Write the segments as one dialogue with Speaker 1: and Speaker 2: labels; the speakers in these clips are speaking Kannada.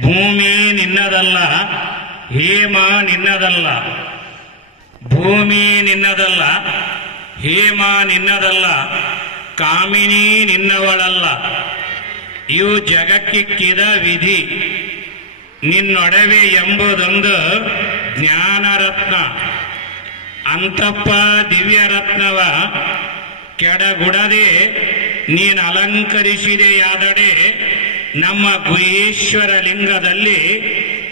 Speaker 1: ಭೂಮಿ ನಿನ್ನದಲ್ಲ, ಹೇಮ ನಿನ್ನದಲ್ಲ. ಭೂಮಿ ನಿನ್ನದಲ್ಲ, ಹೇಮ ನಿನ್ನದಲ್ಲ. ಕಾಮಿನಿ ನಿನ್ನವಳಲ್ಲ. ಇವು ಜಗಕ್ಕಿಕ್ಕಿದ ವಿಧಿ. ನಿನ್ನೊಡವೆ ಎಂಬುದೊಂದು ಜ್ಞಾನರತ್ನ. ಅಂತಪ್ಪ ದಿವ್ಯರತ್ನವ, ಕೆಡಗುಡದೆ ನೀನು ಅಲಂಕರಿಸಿದೆಯಾದಡೆ ನಮ್ಮ ಗುಹೇಶ್ವರ ಲಿಂಗದಲ್ಲಿ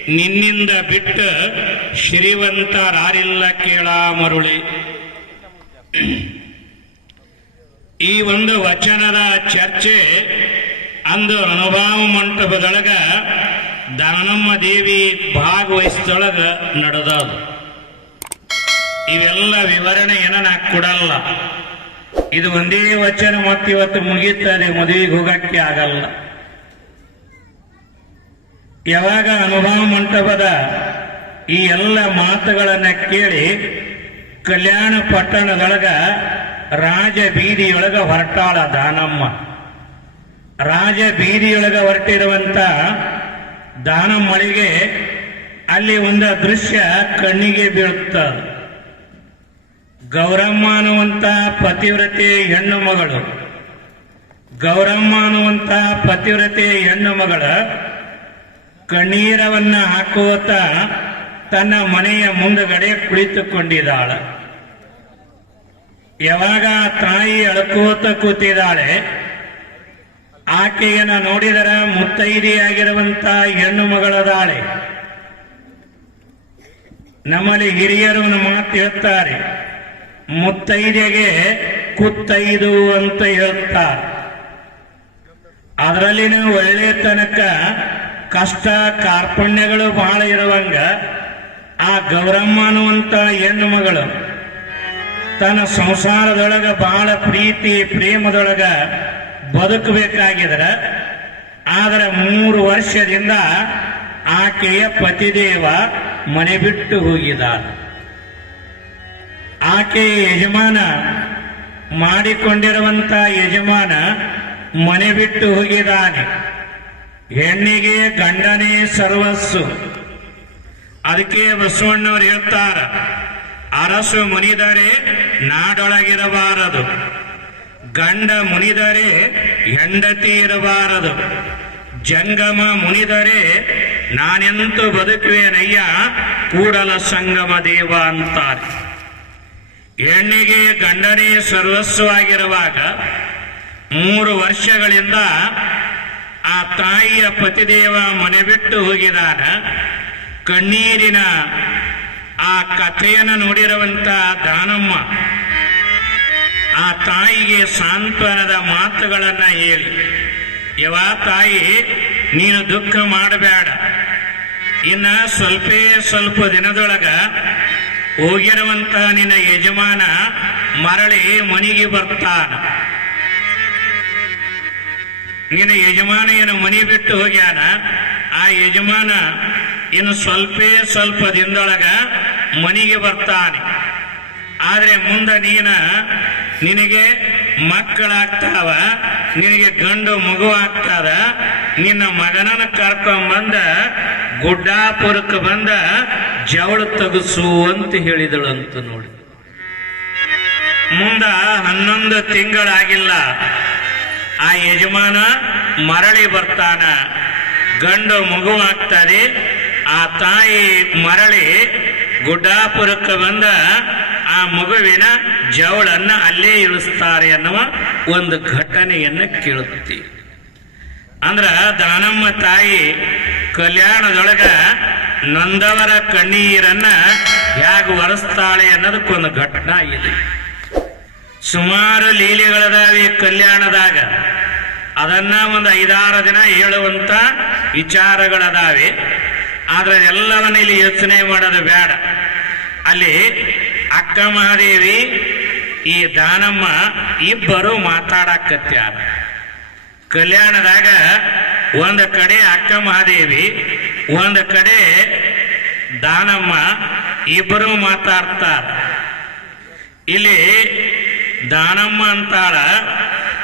Speaker 1: ನಿನ್ನಿಂದ ಬಿಟ್ಟು ಶ್ರೀವಂತರಾರಿಲ್ಲ ಕೇಳ ಮರುಳಿ. ಈ ಒಂದು ವಚನದ ಚರ್ಚೆ ಅಂದು ಅನುಭವ ಮಂಟಪದೊಳಗ ದಾನಮ್ಮ ದೇವಿ ಭಾಗವಹಿಸಿದೊಳಗ ನಡೆದದು. ಇವೆಲ್ಲ ವಿವರಣೆ ನಾ ಕೊಡಲ್ಲ. ಇದು ಒಂದೇ ವಚನ ಮತ್ತಿವತ್ತು ಮುಗೀತದೆ ಮದುವೆಗೆ ಹೋಗಕ್ಕೆ ಆಗಲ್ಲ. ಯಾವಾಗ ಅನುಭವ ಮಂಟಪದ ಈ ಎಲ್ಲ ಮಾತುಗಳನ್ನ ಕೇಳಿ ಕಲ್ಯಾಣ ಪಟ್ಟಣದೊಳಗ ರಾಜ ಬೀದಿಯೊಳಗ ಹೊರಟಾಳ ದಾನಮ್ಮ. ರಾಜ ಬೀದಿಯೊಳಗ ಹೊರಟಿರುವಂತ ದಾನಮ್ಮಳಿಗೆ ಅಲ್ಲಿ ಒಂದು ದೃಶ್ಯ ಕಣ್ಣಿಗೆ ಬೀಳುತ್ತ. ಗೌರಮ್ಮ ಅನ್ನುವಂತ ಪತಿವ್ರತೆ ಹೆಣ್ಣು ಮಗಳು. ಗೌರಮ್ಮ ಅನ್ನುವಂತ ಪತಿವ್ರತೆ ಹೆಣ್ಣು ಮಗಳ ಕಣ್ಣೀರವನ್ನ ಹಾಕುವತ್ತ ತನ್ನ ಮನೆಯ ಮುಂದಗಡೆ ಕುಳಿತುಕೊಂಡಿದ್ದಾಳೆ. ಯಾವಾಗ ತಾಯಿ ಅಳ್ಕೋತ ಕೂತಿದ್ದಾಳೆ, ಆಕೆಯನ್ನ ನೋಡಿದರ ಮುತ್ತೈದೆಯಾಗಿರುವಂತ ಹೆಣ್ಣು ಮಗಳದಾಳೆ ನಮ್ಮಲ್ಲಿ ಹಿರಿಯರು ಮಾತು ಹೇಳ್ತಾರೆ ಮುತ್ತೈದೆಗೆ ಕುತ್ತೈದು ಅಂತ ಹೇಳ್ತಾರೆ ಅದರಲ್ಲಿನ ಒಳ್ಳೆ ತನಕ ಕಷ್ಟ ಕಾರ್ಪಣ್ಯಗಳು ಬಹಳ ಇರುವಂಗ, ಆ ಗೌರಮ್ಮ ಅನ್ನುವಂತ ಹೆಣ್ಣು ಮಗಳು ತನ್ನ ಸಂಸಾರದೊಳಗ ಬಹಳ ಪ್ರೀತಿ, ಪ್ರೇಮದೊಳಗ ಬದುಕಬೇಕಾಗಿದ್ರ. ಆದರೆ ಮೂರು ವರ್ಷದಿಂದ ಆಕೆಯ ಪತಿದೇವ ಮನೆ ಬಿಟ್ಟು ಹೋಗಿದ ಆಕೆಯ ಯಜಮಾನ ಮಾಡಿಕೊಂಡಿರುವಂತ ಯಜಮಾನ ಮನೆ ಬಿಟ್ಟು ಹೋಗಿದ್ದಾನೆ. ಹೆಣ್ಣಿಗೆ ಗಂಡನೇ ಸರ್ವಸ್ಸು. ಅದಕ್ಕೆ ಬಸವಣ್ಣವ್ರು ಹೇಳ್ತಾರ, ಅರಸು ಮುನಿದರೆ ನಾಡೊಳಗಿರಬಾರದು. ಗಂಡ ಮುನಿದರೆ ಹೆಂಡತಿ ಇರಬಾರದು. ಜಂಗಮ ಮುನಿದರೆ ನಾನೆಂತೂ ಬದುಕುವೇನಯ್ಯ, ಕೂಡಲ ಸಂಗಮ ದೇವ ಅಂತಾರೆ. ಹೆಣ್ಣಿಗೆ ಗಂಡನೇ ಸರ್ವಸ್ವವಾಗಿರುವಾಗ ಮೂರು ವರ್ಷಗಳಿಂದ ಆ ತಾಯಿಯ ಪತಿದೇವ ಮನೆ ಬಿಟ್ಟು ಹೋಗಿದಾಗ ಕಣ್ಣೀರಿನ ಆ ಕಥೆಯನ್ನು ನೋಡಿರುವಂತ ದಾನಮ್ಮ ಆ ತಾಯಿಗೆ ಸಾಂತ್ವನದ ಮಾತುಗಳನ್ನು ಹೇಳಿ ಯವ ತಾಯಿ, ನೀನು ದುಃಖ ಮಾಡಬೇಡ. ಇನ್ನ ಸ್ವಲ್ಪೇ ಸ್ವಲ್ಪ ದಿನದೊಳಗ ಹೋಗಿರುವಂತ ನಿನ್ನ ಯಜಮಾನ ಮರಳಿ ಮನೆಗೆ ಬರ್ತಾನ. ನಿನ್ನ ಯಜಮಾನ ಏನು ಮನೆ ಬಿಟ್ಟು ಹೋಗ್ಯಾನ? ಆ ಯಜಮಾನ ಇನ್ನು ಸ್ವಲ್ಪೇ ಸ್ವಲ್ಪ ದಿನದೊಳಗ ಮನೆಗೆ ಬರ್ತಾನೆ. ಆದರೆ ಮುಂದೆ ನೀನ ನಿನಗೆ ಮಕ್ಕಳಾಗ್ತಾವ, ನಿನಗೆ ಗಂಡು ಮಗು ಆಗ್ತದ, ನಿನ್ನ ಮಗನನ್ನ ಕರ್ಕೊಂಬಂದ ಗುಡ್ಡಾಪುರಕ್ಕೆ ಬಂದ ಜವಳ ತಗಸು ಅಂತ ಹೇಳಿದಳಂತ ನೋಡಿ. ಮುಂದ ಹನ್ನೊಂದು ತಿಂಗಳಾಗಿಲ್ಲ. ಆ ಯಜಮಾನ ಮರಳಿ ಬರ್ತಾನ. ಗಂಡು ಮಗು ಆಗ್ತಾರೆ ಆ ತಾಯಿ ಮರಳಿ ಗುಡ್ಡಾಪುರಕ್ಕೆ ಬಂದ ಆ ಮಗುವಿನ ಜವಳನ್ನು ಅಲ್ಲೇ ಇಳಿಸ್ತಾರೆ ಅನ್ನುವ ಒಂದು ಘಟನೆಯನ್ನು ಕೇಳುತ್ತೀವಿ ಅಂದ್ರ ದಾನಮ್ಮ ತಾಯಿ ಕಲ್ಯಾಣದೊಳಗ ನೊಂದವರ ಕಣ್ಣೀರನ್ನ ಹೇಗೆ ಒರೆಸ್ತಾಳೆ ಅನ್ನೋದಕ್ಕೊಂದು ಘಟನಾ ಇದೆ. ಸುಮಾರು ಲೀಲೆಗಳದಾವೆ ಕಲ್ಯಾಣದಾಗ. ಅದನ್ನ ಒಂದು ಐದಾರು ದಿನ ಹೇಳುವಂತ ವಿಚಾರಗಳದಾವೆ. ಆದ್ರೆ ಎಲ್ಲವನ್ನ ಇಲ್ಲಿ ಯೋಚನೆ ಮಾಡೋದು ಬೇಡ. ಅಲ್ಲಿ ಅಕ್ಕ ಮಹಾದೇವಿ, ಈ ದಾನಮ್ಮ ಇಬ್ಬರು ಮಾತಾಡಕತ್ಯಾರ. ಕಲ್ಯಾಣದಾಗ ಒಂದು ಕಡೆ ಅಕ್ಕ ಮಹಾದೇವಿ, ಒಂದು ಕಡೆ ದಾನಮ್ಮ ಇಬ್ಬರು ಮಾತಾಡ್ತಾರ. ಇಲ್ಲಿ ದಾನಮ್ಮ ಅಂತಾಳ.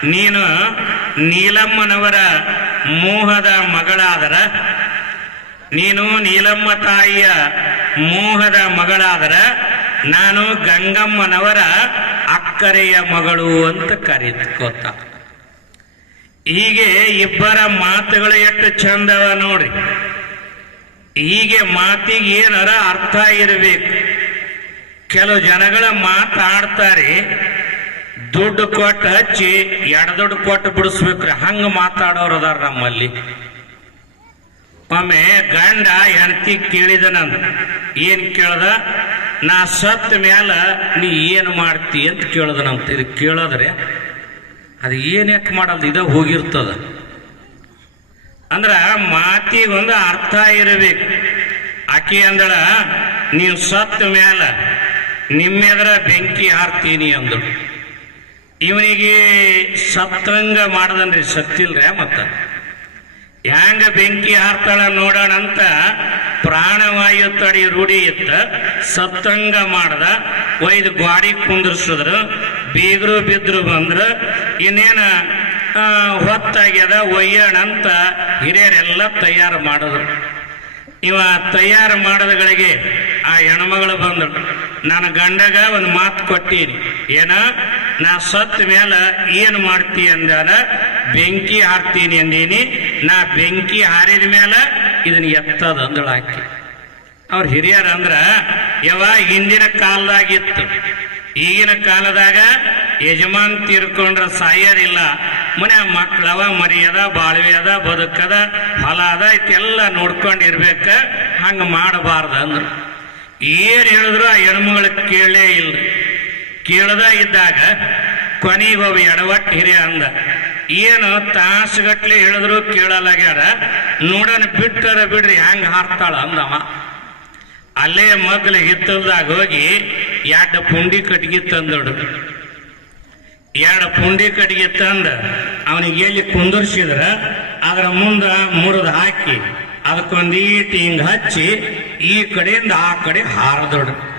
Speaker 1: ನೀನು ನೀಲಮ್ಮನವರ ಮೋಹದ ಮಗಳಾದರ. ನೀನು ನೀಲಮ್ಮ ತಾಯಿಯ ಮೋಹದ ಮಗಳಾದರ. ನಾನು ಗಂಗಮ್ಮನವರ ಅಕ್ಕರೆಯ ಮಗಳು ಅಂತ ಕರೀತ್ಕೋತ ಹೀಗೆ ಇಬ್ಬರ ಮಾತುಗಳು ಎಷ್ಟು ಚಂದವ ನೋಡ್ರಿ. ಹೀಗೆ ಮಾತಿಗೆ ಏನಾರ ಅರ್ಥ ಇರಬೇಕು. ಕೆಲವು ಜನಗಳ ಮಾತಾಡ್ತಾರೆ. ದುಡ್ಡು ಕೊಟ್ಟು ಹಚ್ಚಿ ಎಡ ದುಡ್ಡು ಕೊಟ್ಟು ಬಿಡಿಸ್ಬೇಕ್ರಿ. ಹಂಗ ಮಾತಾಡೋರು ಅದಾರ ನಮ್ಮಲ್ಲಿ. ಒಮ್ಮೆ ಗಂಡ ಹೆಂಡತಿ ಕೇಳಿದನಂತ ಏನ್ ಕೇಳ್ದ? ನಾ ಸತ್ತ ಮ್ಯಾಲ ನೀ ಏನು ಮಾಡ್ತಿ ಅಂತ ಕೇಳದನಂತ ಇದು ಕೇಳಿದ್ರೆ ಅದು ಏನ್ ಯಾಕೆ ಮಾಡಲ್ದು? ಇದ ಹೋಗಿರ್ತದ. ಅಂದ್ರ ಮಾತಿಗೊಂದು ಅರ್ಥ ಇರಬೇಕು. ಆಕೆ ಅಂದಳ ನೀವು ಸತ್ತ ಮ್ಯಾಲ ನಿಮ್ಮೆದ್ರ ಬೆಂಕಿ ಹಾರ್ತೀನಿ ಅಂದಳು. ಇವನಿಗೆ ಸತ್ತಂಗ ಮಾಡದನ್ರಿ, ಸತ್ತಿಲ್ರೇ ಮತ್ತ. ಹ್ಯಾಂಗ ಬೆಂಕಿ ಹಾರ್ತಾಳ ನೋಡೋಣ ಅಂತ ಪ್ರಾಣವಾಯು ತಡಿ ರೂಢಿ ಇತ್ತ ಸತ್ತಂಗ ಮಾಡ್ದ, ಒಯ್ದು ಗಾಡಿ ಕುಂದ್ರಸಿದ್ರು, ಬೀಗರು ಬಿದ್ರು ಬಂದ್ರು, ಇನ್ನೇನ ಹೊತ್ತಾಗ್ಯದ, ಒಯ್ಯೋಣ ಅಂತ ಹಿರಿಯರೆಲ್ಲ ತಯಾರು ಮಾಡಿದ್ರು. ಇವ ತಯಾರು ಮಾಡದಗಳಿಗೆ ಆ ಹೆಣ್ಮಗಳು ಬಂದಳು ನನ್ನ ಗಂಡಗ ಒಂದು ಮಾತು ಕೊಟ್ಟೀನಿ, ಏನ ನಾ ಸತ್ತ ಮೇಲೆ ಏನು ಮಾಡ್ತಿ ಅಂದಾನ? ಬೆಂಕಿ ಹಾರ್ತೀನಿ ಅಂದೀನಿ. ನಾ ಬೆಂಕಿ ಹಾರಿದ ಮೇಲೆ ಇದನ್ನ ಎತ್ತದ ಅಂದಳು ಹಾಕಿ ಅವ್ರ ಹಿರಿಯರ ಅಂದ್ರ ಯಾವ ಹಿಂದಿನ ಕಾಲದಾಗಿತ್ತು ಈಗಿನ ಕಾಲದಾಗ ಯಜಮಾನ್ ತೀರ್ಕೊಂಡ್ರ ಸಾಯೋದಿಲ್ಲ ಮನೆ ಮಕ್ಕಳವ ಮರಿಯದ ಬಾಳ್ವೆ ಅದ ಬದುಕದ ಹೊಲ ಅದ ಇದೆಲ್ಲ ನೋಡ್ಕೊಂಡು ಹಂಗೆ ಹಂಗ ಮಾಡಬಾರ್ದು ಅಂದ್ರು. ಏನ್ ಹೇಳಿದ್ರು ಆ ಹೆಣ್ಮಗಳು ಕೇಳೇ ಇಲ್ಲ ಕೇಳದ ಇದ್ದಾಗ ಕೊನೆಗೊಬ್ಬ ಎಡವಟ್ಟು ಹಿರಿಯ ಅಂದ, ಏನು ತಾಸುಗಟ್ಲೆ ಹೇಳಿದ್ರು ಕೇಳಲಾಗ್ಯಾರ? ನೋಡೋಣ ಬಿಟ್ಟರ ಬಿಡ್ರಿ, ಹ್ಯಾಂಗ ಹಾರ್ತಾಳ? ಅಂದವ ಅಲ್ಲೇ ಮೊದಲು ಹಿತ್ತಲ್ದಾಗ ಹೋಗಿ ಎರಡು ಪುಂಡಿ ಕಟ್ಗಿ ತಂದಡು. ಎರಡು ಪುಂಡಿ ಕಟ್ಗಿ ತಂದ, ಅವನಿಗೆ ಎಲ್ಲಿ ಕುಂದರ್ಸಿದ್ರ, ಅದರ ಮುಂದ ಮುರಿದು ಹಾಕಿ ಅದಕ್ಕೊಂದೀಟು ಹಿಂಗೆ ಹಚ್ಚಿ, ಈ ಕಡೆಯಿಂದ ಆ ಕಡೆ ಹಾರದೊಡು.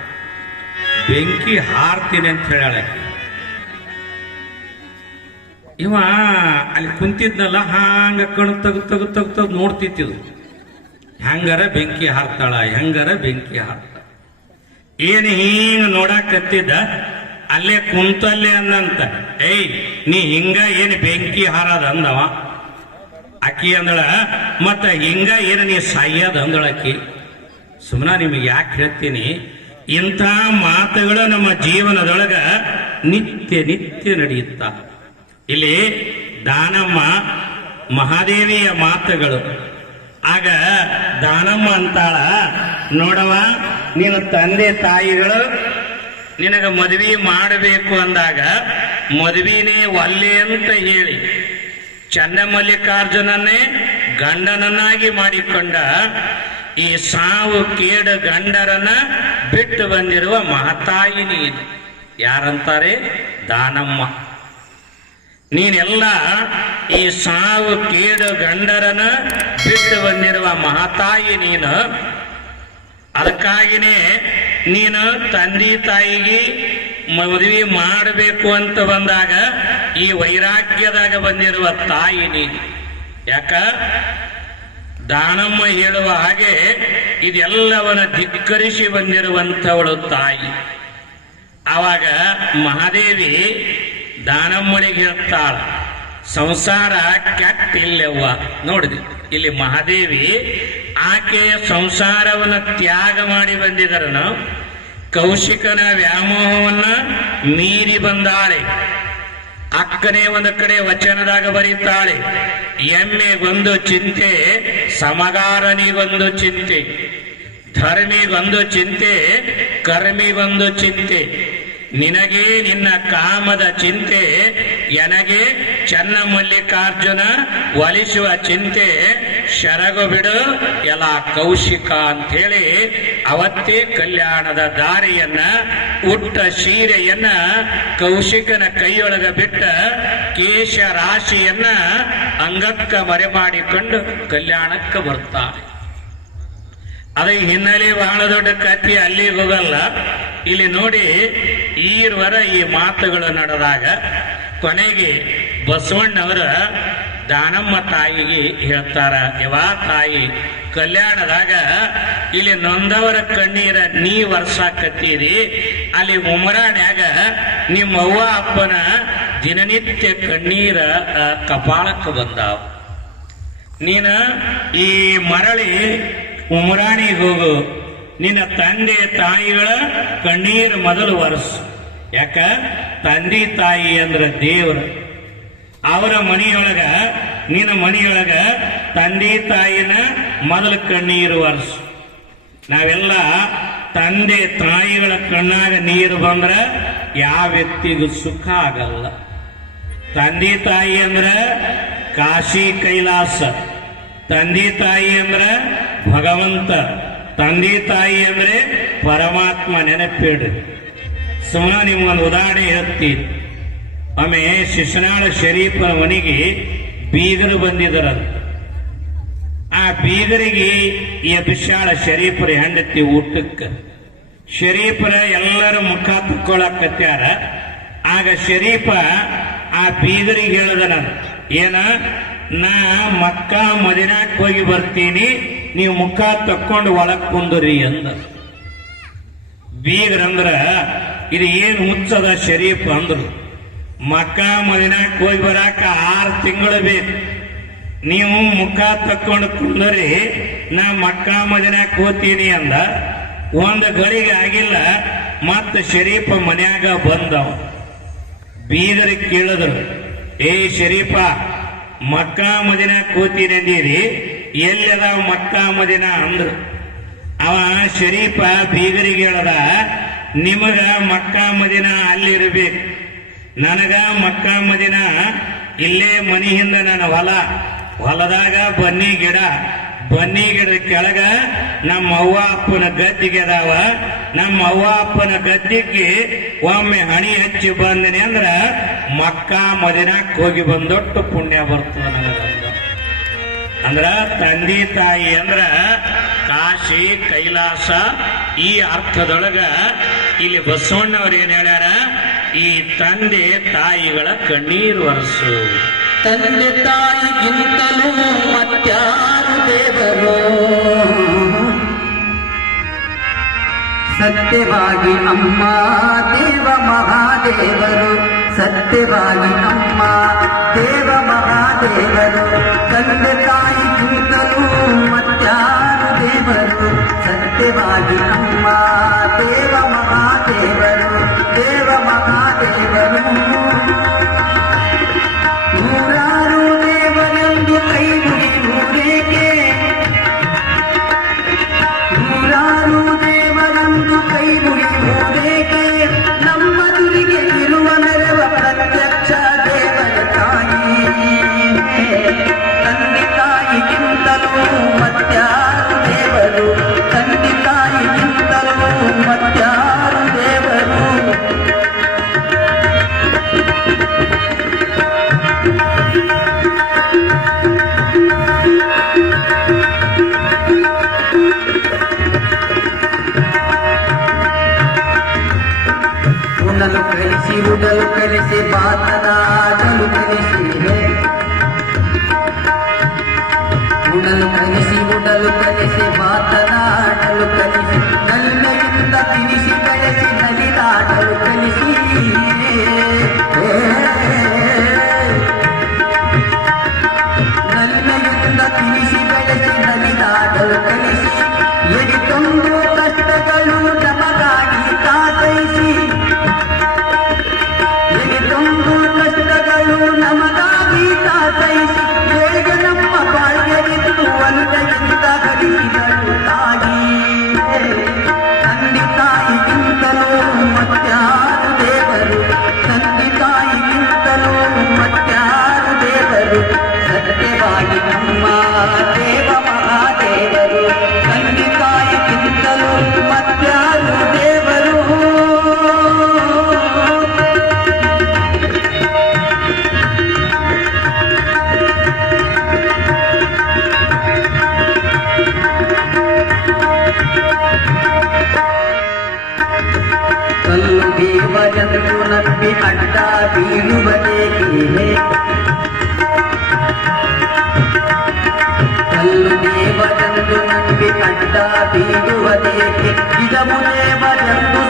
Speaker 1: ಬೆಂಕಿ ಹಾರ್ತೀನಿ ಅಂತ ಹೇಳಾಳೆ ಇವ ಅಲ್ಲಿ ಕುಂತಿದ್ನಲ್ಲ, ಹಾಂಗ ಕಣ್ ತಗ್ ತಗ್ ತಗ್ ತಗ್ ನೋಡ್ತಿತ್ತಿದ್ರು ಹೆಂಗಾರ ಬೆಂಕಿ ಹಾರ್ತಾಳ, ಹೆಂಗಾರ ಬೆಂಕಿ ಹಾರ್ತಾಳ. ಏನು ಹಿಂಗ ನೋಡಾಕತ್ತಿದ್ದ? ಅಲ್ಲೇ ಕುಂತಲ್ಲೇ ಅಂದಂತ ಏಯ್, ನೀ ಹಿಂಗ ಏನು ಬೆಂಕಿ ಹಾರದ ಅಂದವ? ಅಕ್ಕಿ ಅಂದಳ, ಮತ್ತ ಹಿಂಗ ಏನು ನೀ ಸಾಯ್ಯದ? ಅಂದಳ ಅಕ್ಕಿ ಸುಮ್ಮನ ನಿಮಗೆ ಯಾಕೆ ಹೇಳ್ತೀನಿ? ಇಂಥ ಮಾತುಗಳು ನಮ್ಮ ಜೀವನದೊಳಗ ನಿತ್ಯ ನಿತ್ಯ ನಡೆಯುತ್ತ. ಇಲ್ಲಿ ದಾನಮ್ಮ ಮಹಾದೇವಿಯ ಮಾತುಗಳು. ಆಗ ದಾನಮ್ಮ ಅಂತಾಳ ನೋಡವ ನೀನು ತಂದೆ ತಾಯಿಗಳು, ನಿನಗ ಮದುವೆ ಮಾಡಬೇಕು ಅಂದಾಗ ಮದುವೆನೇ ಒಲ್ಲೆ ಅಂತ ಹೇಳಿ ಚನ್ನಮಲ್ಲಿಕಾರ್ಜುನನ್ನೇ ಗಂಡನನ್ನಾಗಿ ಮಾಡಿಕೊಂಡ ಈ ಸಾವು ಕೇಡು ಗಂಡರನ್ನ ಬಿಟ್ಟು ಬಂದಿರುವ ಮಹತಾಯಿ ನೀನು ಯಾರಂತಾರೆ? ದಾನಮ್ಮ. ನೀನೆಲ್ಲ ಈ ಸಾವು ಕೇಡು ಗಂಡರನ ಬಿಟ್ಟು ಬಂದಿರುವ ಮಹತಾಯಿ ನೀನು. ಅದಕ್ಕಾಗಿನೇ ನೀನು ತಂದೆ ತಾಯಿಗೆ ಮದುವೆ ಮಾಡಬೇಕು ಅಂತ ಬಂದಾಗ ಈ ವೈರಾಗ್ಯದಾಗ ಬಂದಿರುವ ತಾಯಿ ನೀನು. ಯಾಕ? ದಾನಮ್ಮ ಹೇಳುವ ಹಾಗೆ ಇದೆಲ್ಲವನ್ನ ಧಿಕ್ಕರಿಸಿ ಬಂದಿರುವಂಥವಳು ತಾಯಿ. ಆವಾಗ ಮಹಾದೇವಿ ದಾನಮ್ಮನಿಗೆ ಹೇಳ್ತಾಳ, ಸಂಸಾರ ಕೆಟ್ಟಿಲ್ಲವ್ವ. ನೋಡಿದ್ವಿ ಇಲ್ಲಿ ಮಹಾದೇವಿ ಆಕೆಯ ಸಂಸಾರವನ್ನು ತ್ಯಾಗ ಮಾಡಿ ಬಂದಿದರನು ಕೌಶಿಕನ ವ್ಯಾಮೋಹವನ್ನ ಮೀರಿ ಬಂದಾಳೆ. ಅಕ್ಕನೇ ಒಂದು ಕಡೆ ವಚನದಾಗ ಬರೀತಾಳೆ ಎಮ್ಮೆಗೊಂದು ಚಿಂತೆ, ಸಮಗಾರನಿಗೊಂದು ಚಿಂತೆ, ಧರ್ಮಿಗೊಂದು ಚಿಂತೆ, ಕರ್ಮಿಗೊಂದು ಚಿಂತೆ. ನಿನಗೆ ನಿನ್ನ ಕಾಮದ ಚಿಂತೆ, ಎನಗೆ ಚನ್ನ ಮಲ್ಲಿಕಾರ್ಜುನ ಒಲಿಸುವ ಚಿಂತೆ. ಶರಗು ಬಿಡು, ಎಲ್ಲ ಕೌಶಿಕ ಅಂಥೇಳಿ ಅವತ್ತೇ ಕಲ್ಯಾಣದ ದಾರಿಯನ್ನ, ಉಟ್ಟ ಸೀರೆಯನ್ನ ಕೌಶಿಕನ ಕೈಯೊಳಗ ಬಿಟ್ಟ ಕೇಶ ರಾಶಿಯನ್ನ ಅಂಗಕ್ಕ ಮರೆ ಮಾಡಿಕೊಂಡು ಕಲ್ಯಾಣಕ್ಕೆ ಬರ್ತಾರೆ. ಅದೇ ಹಿನ್ನೆಲೆ ಬಹಳ ದೊಡ್ಡ ಕತ್ತಿ ಅಲ್ಲಿಗೆ ಹೋಗಲ್ಲ. ಇಲ್ಲಿ ನೋಡಿ ಈರ್ವರ ಈ ಮಾತುಗಳು ನಡೆದಾಗ ಕೊನೆಗೆ ಬಸವಣ್ಣವರ ದಾನಮ್ಮ ತಾಯಿಗೆ ಹೇಳ್ತಾರ ಯವಾ ತಾಯಿ, ಕಲ್ಯಾಣದಾಗ ಇಲ್ಲಿ ನೊಂದವರ ಕಣ್ಣೀರ ನೀ ವರ್ಷಾಕತ್ತೀರಿ ಅಲ್ಲಿ ಉಮರಾಣ್ಯಾಗ ನಿಮ್ಮ ಅವ್ವ ಅಪ್ಪನ ದಿನನಿತ್ಯ ಕಣ್ಣೀರ ಕಪಾಳಕ್ಕೆ ಬಂದಾವ. ನೀನ ಈ ಮರಳಿ ಉಮರಾಣಿಗೆ ಹೋಗು. ನಿನ್ನ ತಂದೆ ತಾಯಿಗಳ ಕಣ್ಣೀರು ಮೊದಲು ವರ್ಷ ಯಾಕ? ತಂದೆ ತಾಯಿ ಅಂದ್ರ ದೇವರು. ಅವರ ಮನೆಯೊಳಗ, ನಿನ್ನ ಮನೆಯೊಳಗ ತಂದೆ ತಾಯಿನ ಮೊದಲು ಕಣ್ಣೀರು ವರ್ಷ ನಾವೆಲ್ಲ ತಂದೆ ತಾಯಿಗಳ ಕಣ್ಣಾಗ ನೀರು ಬಂದ್ರ ಯಾವ ವ್ಯಕ್ತಿಗೂ ಸುಖ ಆಗಲ್ಲ. ತಂದೆ ತಾಯಿ ಅಂದ್ರ ಕಾಶಿ ಕೈಲಾಸ. ತಂದೆ ತಾಯಿ ಅಂದ್ರ ಭಗವಂತ. ತಂದೆ ತಾಯಿ ಅಂದ್ರೆ ಪರಮಾತ್ಮ ನೆನಪಿಡ್ರಿ ಸುಮ್ಮನೆ ನಿಮ್ಗೊಂದು ಉದಾಹರಣೆ ಹೇಳ್ತೀನಿ ಒಮ್ಮೆ ಶಿಶನಾಳ ಶರೀಫನ ಮನೆಗೆ ಬೀಗರು ಬಂದಿದ್ದರಂತ ಆ ಬೀಗರಿಗೆ ಈ ಬಿಶಾಳ ಶರೀಫರ ಹೆಂಡತಿ ಊಟಕ್ಕೆ. ಶರೀಫರ ಎಲ್ಲರ ಮುಖ ತುಕ್ಕೊಳಕತ್ಯಾರ ಆಗ ಶರೀಫ ಆ ಬೀದರಿಗೆ ಹೇಳಿದೆ ನಾನು, ಏನ, ನಾ ಮಕ್ಕ ಮದಿನಾಕ್ ಹೋಗಿ ಬರ್ತೀನಿ, ನೀವು ಮುಖ ತಕ್ಕೊಂಡು ಒಳಗ್ ಕುಂದ್ರಿ ಅಂದ. ಬೀಗ್ರಂದ್ರ ಇದು ಏನ್ ಹುಚ್ಚದ ಶರೀಫ್ ಅಂದ್ರು. ಮಕ್ಕ ಮದಿನಾಕ್ ಹೋಗಿ ಬರಾಕ ಆರು ತಿಂಗಳು ಬೇಕು. ನೀವು ಮುಖ ತಕ್ಕೊಂಡು ಕುಂದರಿ, ನಾ ಮಕ್ಕ ಮದಿನಾಕ್ ಹೋಗ್ತೀನಿ ಅಂದ. ಒಂದು ಗಳಿಗೆ ಆಗಿಲ್ಲ, ಮತ್ತ ಶರೀಫ ಮನ್ಯಾಗ ಬಂದವ. ಬೀಗರಿಗೆ ಕೇಳಿದ್ರು ಏ ಶರೀಫ, ಮಕ್ಕಾ ಮದಿನ ಕೂತೀನಿ ಅಂದೀರಿ ಎಲ್ಲಿ ಅದಾವ ಮಕ್ಕ ಮದಿನ ಅಂದ್ರು. ಅವ ಶರೀಫ ಬೀದರಿಗೆ ಹೇಳದ, ನಿಮಗ ಮಕ್ಕ ಮದಿನ ಅಲ್ಲಿರ್ಬೇಕು. ನನಗ ಮಕ್ಕ ಮದಿನ ಇಲ್ಲೇ ಮನಿ ಹಿಂದ ನನ್ನ ಹೊಲ, ಹೊಲದಾಗ ಬನ್ನಿ ಗಿಡ, ಬನ್ನಿ ಗಿಡದ ಕೆಳಗ ನಮ್ಮ ಅವ್ವ ಅಪ್ಪನ ಗದ್ದಿಗೆ ಅದಾವ. ನಮ್ಮ ಅವ್ವ ಅಪ್ಪನ ಗದ್ದಿಗೆ ಒಮ್ಮೆ ಹಣಿ ಹಚ್ಚಿ ಬಂದನಿ ಅಂದ್ರ ಮಕ್ಕ ಮದಿನಾಕ್ ಹೋಗಿ ಬಂದೊಟ್ಟು ಪುಣ್ಯ ಬರ್ತದ ನನಗಂದ ಅಂದ್ರ ತಂದೆ ತಾಯಿ ಅಂದ್ರ ಕಾಶಿ, ಕೈಲಾಸ ಈ ಅರ್ಥದೊಳಗ ಇಲ್ಲಿ ಬಸವಣ್ಣವ್ರು ಏನ್ ಹೇಳ್ಯಾರ? ಈ ತಂದೆ ತಾಯಿಗಳ ಕಣ್ಣೀರು ಒರೆಸು.
Speaker 2: ತಂದೆ ತಾಯಿಗಿಂತಲೂ ಮತ್ತಾರು ದೇವರು. ಸತ್ಯವಾಗಿ ಅಮ್ಮ ದೇವ ಮಹಾದೇವರು ಸತ್ಯವಾಗಿ ಅಮ್ಮ ದೇವ ಮಹಾದೇವರು ತಂದೆ ಿ ಕಂಡ ಬೀಳುವದೇ ಕೀಳೆ ಕಲ್ಲು ದೇವದಂದು ನಂಬಿ ಕಂಡ ಬೀಳುವದೇ ಇದಮು ದೇವದಂದು